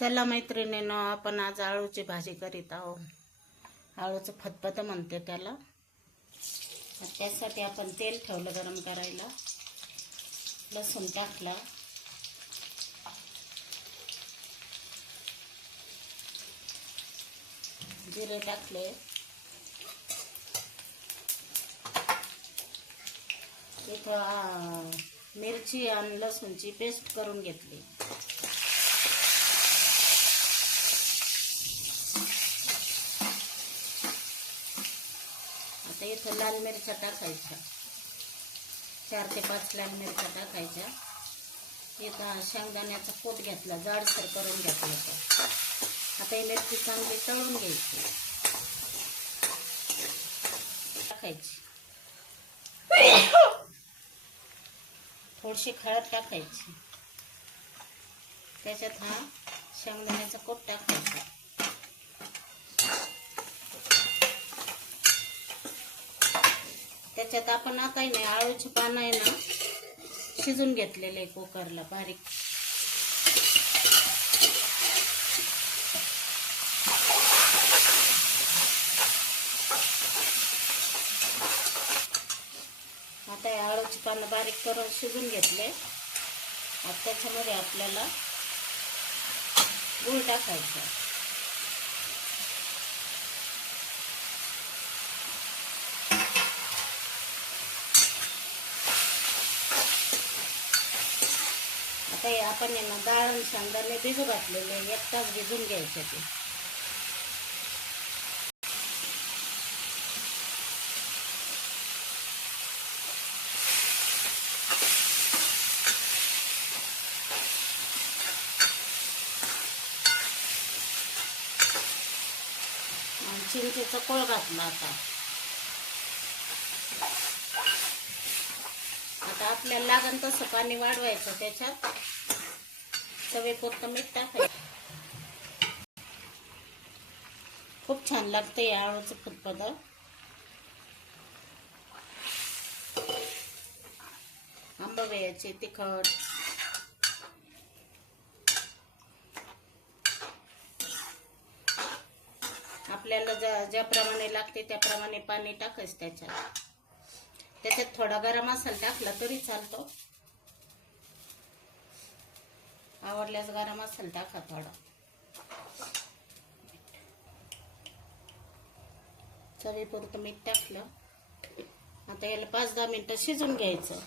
चला मैत्रिणींनो, आपण आज आळूची भाजी करीत आहोत. आळूचं फतफत म्हणते त्याला. त्यासाठी आपण तेल ठेवलं गरम करायला. लसूण टाकला, जिरे टाकले, इथं मिरची आणि लसूणची पेस्ट करून घेतली. आता इथं लाल मिरच्या टाकायच्या, 4 ते 5 लाल मिरच्या टाकायच्या. इथं शेंगदाण्याचा कूट घेतला, जाडसर करून घेतला. आता ही मिरची चांगली तळून घ्यायची, टाकायची. थोडीशी हळद टाकायची. त्याच्यात हा शेंगदाण्याचा कूट टाकायचा. त्याच्यात आपण आता नाही, आळूची पानं आहे ना, शिजून घेतलेले कुकरला बारीक. आता हे आळूची पानं बारीक करून शिजून घेतले. आता त्याच्यामध्ये आपल्याला गूळ टाकायचा. आता हे आपण आहे ना, डाळ आणि शेंगदाणे भिजू घातलेले, 1 तास भिजून घ्यायचे ते. चिंचेचा कोळ घातला. आता आपल्याला लागण तसं पाणी वाढवायचं. त्याच्यात चवीपुरतं मीठ टाकायचं. खूप छान लागतं या आळूचं फतफत. आंबाबाईचे तिखट, आपल्याला ज्याप्रमाणे लागते त्याप्रमाणे पाणी टाकायचं. त्याच्यात थोडा गरम मसाला टाकला तरी चालतो. आवडल्यास गरम मसाला टाका थोडा. चवीपुरतं मीठ टाकलं. आता याला 5-10 मिनिटं शिजून घ्यायचं.